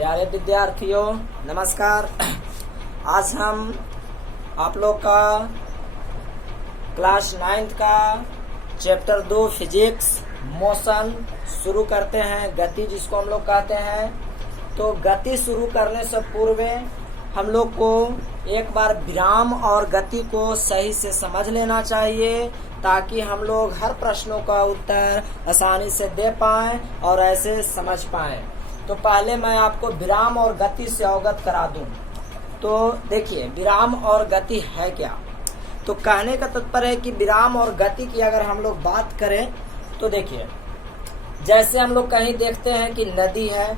प्यारे विद्यार्थियों नमस्कार। आज हम आप लोग का क्लास 9th का चैप्टर 2 फिजिक्स मोशन शुरू करते हैं। गति जिसको हम लोग कहते हैं। तो गति शुरू करने से पूर्व हम लोग को एक बार विराम और गति को सही से समझ लेना चाहिए ताकि हम लोग हर प्रश्नों का उत्तर आसानी से दे पाएं और ऐसे समझ पाएं। तो पहले मैं आपको विराम और गति से अवगत करा दूं। तो देखिए विराम और गति है क्या। तो कहने का तात्पर्य है कि विराम और गति की अगर हम लोग बात करें तो देखिए जैसे हम लोग कहीं देखते हैं कि नदी है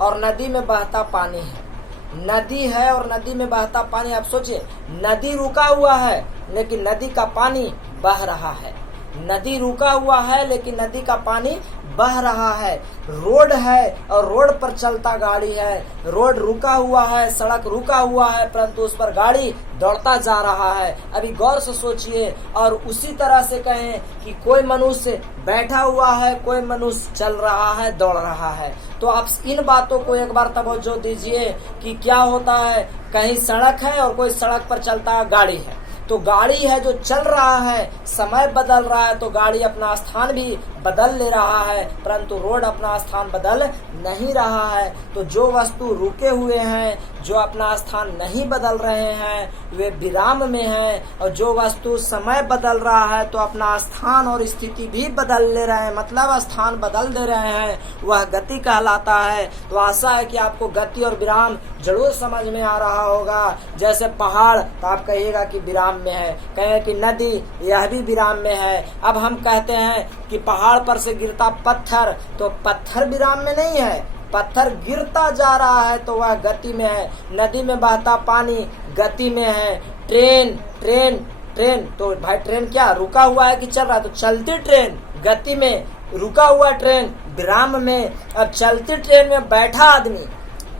और नदी में बहता पानी है। नदी है और नदी में बहता पानी। आप सोचिए नदी रुका हुआ है लेकिन नदी का पानी बह रहा है। नदी रुका हुआ है लेकिन नदी का पानी बह रहा है। रोड है और रोड पर चलता गाड़ी है। रोड रुका हुआ है, सड़क रुका हुआ है परंतु उस पर गाड़ी दौड़ता जा रहा है। अभी गौर से सोचिए। और उसी तरह से कहें कि कोई मनुष्य बैठा हुआ है, कोई मनुष्य चल रहा है, दौड़ रहा है। तो आप इन बातों को एक बार तवज्जो दीजिए कि क्या होता है। कहीं सड़क है और कोई सड़क पर चलता गाड़ी है। तो गाड़ी है जो चल रहा है, समय बदल रहा है तो गाड़ी अपना स्थान भी बदल ले रहा है परंतु रोड अपना स्थान बदल नहीं रहा है। तो जो वस्तु रुके हुए हैं, जो अपना स्थान नहीं बदल रहे हैं वे विराम में हैं। और जो वस्तु समय बदल रहा है तो अपना स्थान और स्थिति भी बदल ले रहे हैं, मतलब स्थान बदल दे रहे हैं, वह गति कहलाता है। तो आशा है कि आपको गति और विराम जरूर समझ में आ रहा होगा। जैसे पहाड़ तो आप कहिएगा कि विराम में है, कहें कि नदी यह भी विराम में है। अब हम कहते हैं कि पहाड़ पर से गिरता पत्थर तो पत्थर विराम में नहीं है, पत्थर गिरता जा रहा है तो वह गति में है। नदी में बहता पानी गति में है। ट्रेन ट्रेन ट्रेन तो भाई ट्रेन क्या रुका हुआ है कि चल रहा है। तो चलती ट्रेन गति में, रुका हुआ ट्रेन विराम में। अब चलती ट्रेन में बैठा आदमी,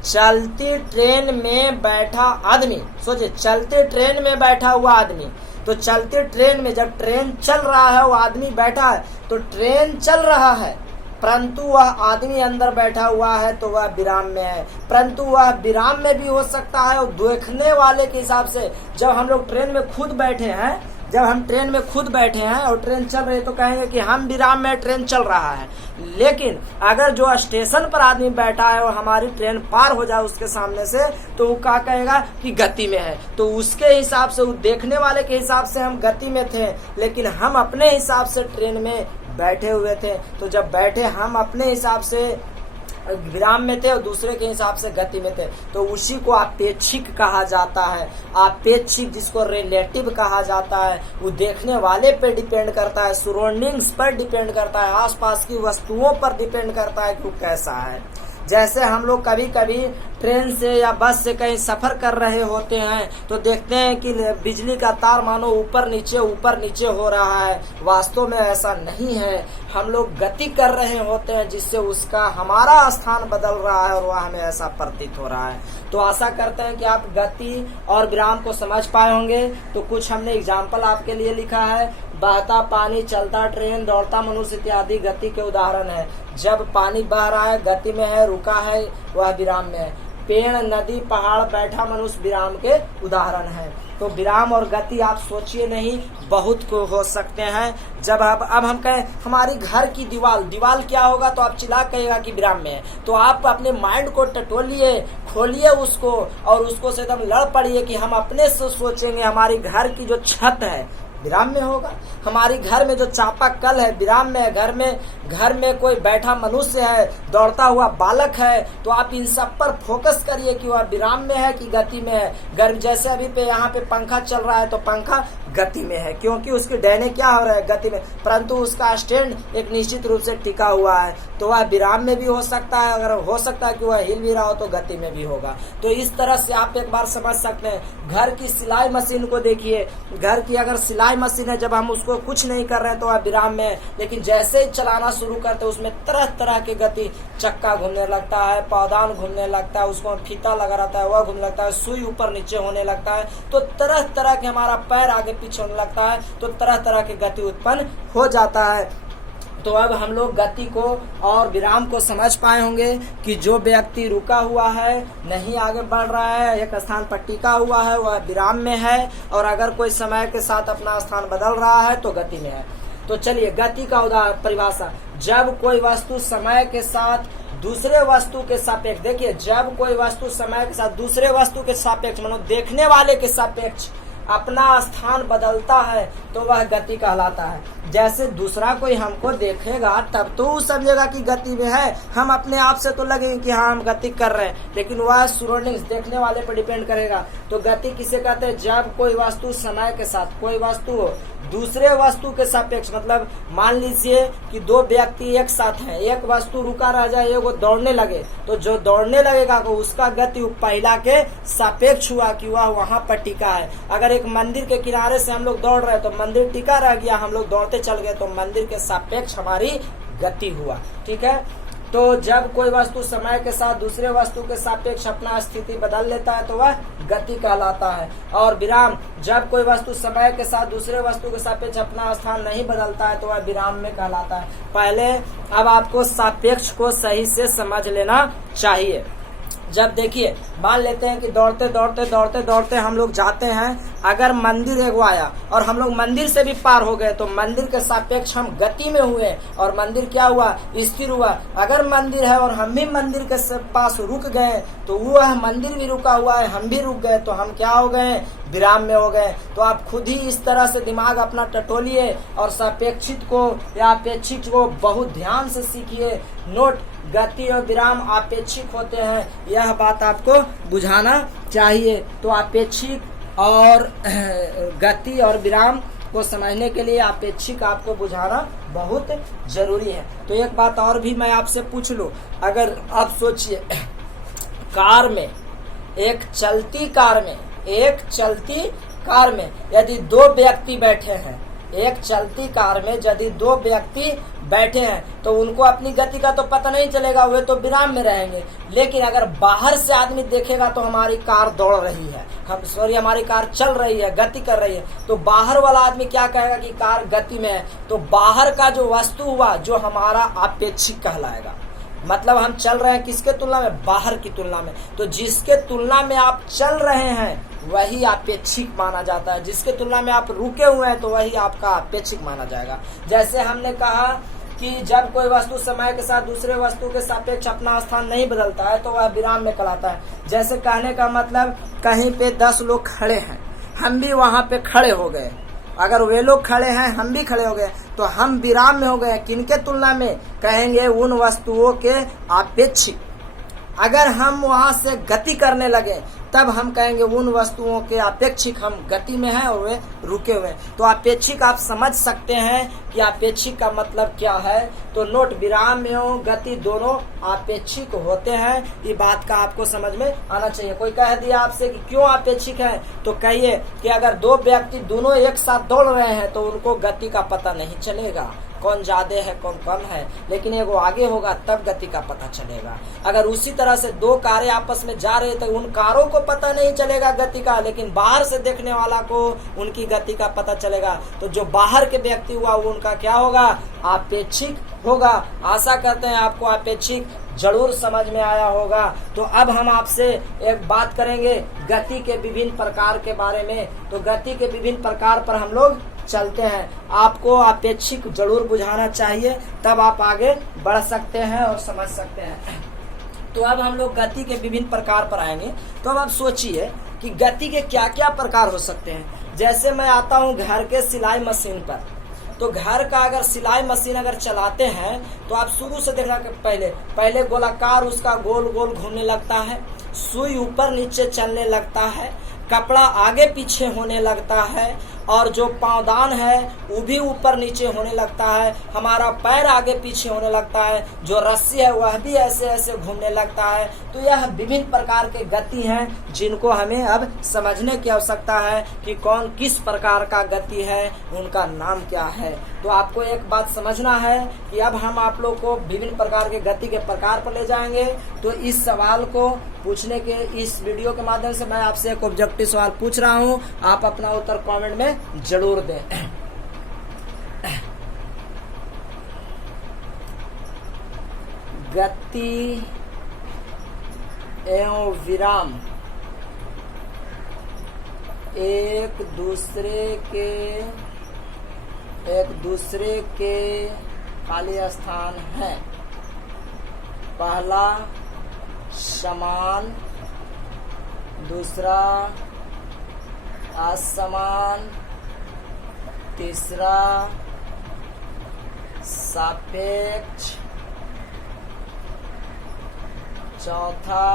चलती ट्रेन में बैठा आदमी, सोचिए चलती ट्रेन में बैठा हुआ आदमी। तो चलती ट्रेन में जब ट्रेन चल रहा है वो आदमी बैठा है तो ट्रेन चल रहा है परंतु वह आदमी अंदर बैठा हुआ है तो वह विराम में है। परंतु वह विराम में भी हो सकता है। और देखने वाले के हिसाब से जब हम लोग ट्रेन में खुद बैठे हैं, जब हम ट्रेन में खुद बैठे हैं और ट्रेन चल रही है तो कहेंगे कि हम विराम में, ट्रेन चल रहा है। लेकिन अगर जो स्टेशन पर आदमी बैठा है और हमारी ट्रेन पार हो जाए उसके सामने से तो वो क्या कहेगा कि गति में है। तो उसके हिसाब से, वो देखने वाले के हिसाब से हम गति में थे लेकिन हम अपने हिसाब से ट्रेन में बैठे हुए थे। तो जब बैठे हम अपने हिसाब से विराम में थे और दूसरे के हिसाब से गति में थे तो उसी को आपेक्षिक कहा जाता है। आपेक्षिक जिसको रिलेटिव कहा जाता है वो देखने वाले पे डिपेंड करता है, सराउंडिंग्स पर डिपेंड करता है, आसपास की वस्तुओं पर डिपेंड करता है कि वो कैसा है। जैसे हम लोग कभी कभी ट्रेन से या बस से कहीं सफर कर रहे होते हैं तो देखते हैं कि बिजली का तार मानो ऊपर नीचे हो रहा है। वास्तव में ऐसा नहीं है। हम लोग गति कर रहे होते हैं जिससे उसका हमारा स्थान बदल रहा है और वह हमें ऐसा प्रतीत हो रहा है। तो आशा करते हैं कि आप गति और विराम को समझ पाए होंगे। तो कुछ हमने एग्जाम्पल आपके लिए लिखा है। बहता पानी, चलता ट्रेन, दौड़ता मनुष्य इत्यादि गति के उदाहरण है। जब पानी बह रहा है गति में है, रुका है वह विराम में है। पेड़, नदी, पहाड़, बैठा मनुष्य विराम के उदाहरण है। तो विराम और गति आप सोचिए नहीं, बहुत को हो सकते हैं। जब अब हम कहें हमारी घर की दीवार क्या होगा तो आप चिल्ला कहेगा कि विराम में है। तो आप अपने माइंड को टटोलिए, खोलिए उसको और उसको से एकदम लड़ पड़िए कि हम अपने से सोचेंगे हमारी घर की जो छत है विराम में होगा, हमारी घर में जो चापाकल है विराम में है, घर में कोई बैठा मनुष्य है, दौड़ता हुआ बालक है। तो आप इन सब पर फोकस करिए कि वह विराम में है कि गति में है। घर जैसे अभी पे यहाँ पे पंखा चल रहा है तो पंखा गति में है क्योंकि उसके डैने क्या हो रहा है गति में, परंतु उसका स्टैंड एक निश्चित रूप से टिका हुआ है तो वह विराम में भी हो सकता है। अगर हो सकता है कि वह हिल भी रहा हो तो गति में भी होगा। तो इस तरह से आप एक बार समझ सकते हैं। घर की सिलाई मशीन को देखिए, घर की अगर सिलाई मशीन है जब हम उसको कुछ नहीं कर रहे हैं तो वह विराम में है, लेकिन जैसे ही चलाना शुरू करते हैं उसमें तरह तरह की गति, चक्का घूमने लगता है, पौधान घूमने लगता है, उसको फीता लगा रहता है वह घूमने लगता है, सुई ऊपर नीचे होने लगता है। तो तरह तरह के हमारा पैर आगे पीछे होने लगता है तो तरह तरह की गति उत्पन्न हो जाता है। तो अब हम लोग गति को और विराम को समझ पाए होंगे कि जो व्यक्ति रुका हुआ है, नहीं आगे बढ़ रहा है, एक स्थान पर टिका हुआ है, वह विराम में है, और अगर कोई समय के साथ अपना स्थान बदल रहा है तो गति में है। तो चलिए गति का परिभाषा, जब कोई वस्तु समय के साथ दूसरे वस्तु के सापेक्ष, देखिए जब कोई वस्तु समय के साथ दूसरे वस्तु के सापेक्ष, मतलब देखने वाले के सापेक्ष अपना स्थान बदलता है तो वह गति कहलाता है। जैसे दूसरा कोई हमको देखेगा तब तो वो समझेगा कि गति में है, हम अपने आप से तो लगेंगे कि हाँ हम गति कर रहे हैं, लेकिन वह सराउंडिंग्स देखने वाले पर डिपेंड करेगा। तो गति किसे कहते हैं? जब कोई वस्तु समय के साथ, कोई वस्तु दूसरे वस्तु के सापेक्ष, मतलब मान लीजिए कि दो व्यक्ति एक साथ हैं, एक वस्तु रुका रह जाए, वो दौड़ने लगे, तो जो दौड़ने लगेगा तो उसका गति पहला के सापेक्ष हुआ कि वह वहां पर टिका है। अगर एक मंदिर के किनारे से हम लोग दौड़ रहे हैं तो मंदिर टिका रह गया, हम लोग दौड़ते चल गए तो मंदिर के सापेक्ष हमारी गति हुआ। ठीक है, तो जब कोई वस्तु समय के साथ दूसरे वस्तु के सापेक्ष अपना स्थिति बदल लेता है तो वह गति कहलाता है। और विराम, जब कोई वस्तु समय के साथ दूसरे वस्तु के सापेक्ष अपना स्थान नहीं बदलता है तो वह विराम में कहलाता है। पहले अब आपको सापेक्ष को सही से समझ लेना चाहिए। जब देखिए मान लेते हैं कि दौड़ते दौड़ते दौड़ते दौड़ते हम लोग जाते हैं, अगर मंदिर एगो आया और हम लोग मंदिर से भी पार हो गए तो मंदिर के सापेक्ष हम गति में हुए और मंदिर क्या हुआ? स्थिर हुआ। अगर मंदिर है और हम भी मंदिर के पास रुक गए तो वह मंदिर भी रुका हुआ है, हम भी रुक गए, तो हम क्या हो गए? विराम में हो गए। तो आप खुद ही इस तरह से दिमाग अपना टटोलिए और सापेक्षित को या अपेक्षित को बहुत ध्यान से सीखिए। नोट, गति और विराम आपेक्षिक होते हैं, यह बात आपको बुझाना चाहिए। तो आपेक्षिक और गति और विराम को समझने के लिए आपेक्षिक आपको बुझाना बहुत जरूरी है। तो एक बात और भी मैं आपसे पूछ लूं, अगर आप सोचिए कार में, एक चलती कार में यदि दो व्यक्ति बैठे हैं, एक चलती कार में यदि दो व्यक्ति बैठे हैं तो उनको अपनी गति का तो पता नहीं चलेगा, वे तो विराम में रहेंगे। लेकिन अगर बाहर से आदमी देखेगा तो हमारी कार दौड़ रही है, हमारी कार चल रही है, गति कर रही है, तो बाहर वाला आदमी क्या कहेगा कि कार गति में है। तो बाहर का जो वस्तु हुआ जो हमारा आपेक्षिक कहलाएगा। मतलब हम चल रहे हैं किसके तुलना में? बाहर की तुलना में। तो जिसके तुलना में आप चल रहे हैं वही आपेक्षिक माना जाता है, जिसके तुलना में आप रुके हुए हैं तो वही आपका आपेक्षिक माना जाएगा। जैसे हमने कहा कि जब कोई वस्तु समय के साथ दूसरे वस्तु के सापेक्ष अपना स्थान नहीं बदलता है तो वह विराम में कहलाता है। जैसे कहने का मतलब, कहीं पे 10 लोग खड़े हैं, हम भी वहां पे खड़े हो गए, अगर वे लोग खड़े हैं हम भी खड़े हो गए तो हम विराम में हो गए। किनके तुलना में? कहेंगे उन वस्तुओं के आपेक्षिक। अगर हम वहां से गति करने लगे तब हम कहेंगे उन वस्तुओं के अपेक्षिक हम गति में हैं और वे रुके हुए। तो अपेक्षिक आप समझ सकते हैं कि अपेक्षिक का मतलब क्या है। तो नोट, विराम एवं गति दोनों अपेक्षिक होते हैं, ये बात का आपको समझ में आना चाहिए। कोई कह दिया आपसे कि क्यों अपेक्षिक है, तो कहिए कि अगर दो व्यक्ति दोनों एक साथ दौड़ रहे हैं तो उनको गति का पता नहीं चलेगा, कौन ज्यादा है कौन कम है, लेकिन एगो आगे होगा तब गति का पता चलेगा। अगर उसी तरह से दो कारें आपस में जा रहे तो उन कारों को पता नहीं चलेगा गति का, लेकिन बाहर से देखने वाला को उनकी गति का पता चलेगा। तो जो बाहर के व्यक्ति हुआ वो उनका क्या होगा? आपेक्षिक होगा। आशा करते हैं आपको आपेक्षिक जरूर समझ में आया होगा। तो अब हम आपसे एक बात करेंगे गति के विभिन्न प्रकार के बारे में। तो गति के विभिन्न प्रकार पर हम लोग चलते हैं। आपको अपेक्षिक जरूर बुझाना चाहिए, तब आप आगे बढ़ सकते हैं और समझ सकते हैं। तो अब हम लोग गति के विभिन्न प्रकार पर आएंगे। तो अब आप सोचिए कि गति के क्या क्या प्रकार हो सकते हैं। जैसे मैं आता हूँ घर के सिलाई मशीन पर, तो घर का अगर सिलाई मशीन अगर चलाते हैं तो आप शुरू से देखना कि पहले गोलाकार उसका गोल गोल घूमने लगता है, सुई ऊपर नीचे चलने लगता है, कपड़ा आगे पीछे होने लगता है, और जो पावदान है वो भी ऊपर नीचे होने लगता है, हमारा पैर आगे पीछे होने लगता है, जो रस्सी है वह भी ऐसे ऐसे घूमने लगता है। तो यह विभिन्न प्रकार के गति हैं जिनको हमें अब समझने की आवश्यकता है कि कौन किस प्रकार का गति है, उनका नाम क्या है। तो आपको एक बात समझना है कि अब हम आप लोग को विभिन्न प्रकार के गति के प्रकार पर ले जाएंगे। तो इस सवाल को पूछने के इस वीडियो के माध्यम से मैं आपसे एक ऑब्जेक्टिव सवाल पूछ रहा हूं, आप अपना उत्तर कमेंट में जरूर दें। गति एवं विराम एक दूसरे के खाली स्थान है। पहला समान, दूसरा असमान, तीसरा सापेक्ष, चौथा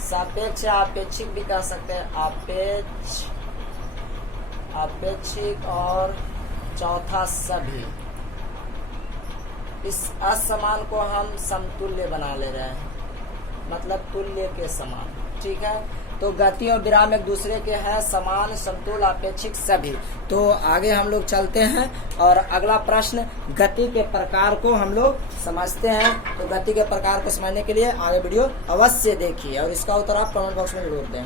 सापेक्ष या अपेक्षिक भी कह सकते हैं, अपेक्षिक, और चौथा सभी। इस असमान को हम समतुल्य बना ले रहे हैं, मतलब तुल्य के समान। ठीक है, तो गति और विराम एक दूसरे के हैं, समान, समतुल, अपेक्षिक, सभी। तो आगे हम लोग चलते हैं और अगला प्रश्न गति के प्रकार को हम लोग समझते हैं। तो गति के प्रकार को समझने के लिए आगे वीडियो अवश्य देखिए और इसका उत्तर आप कमेंट बॉक्स में जरूर दें।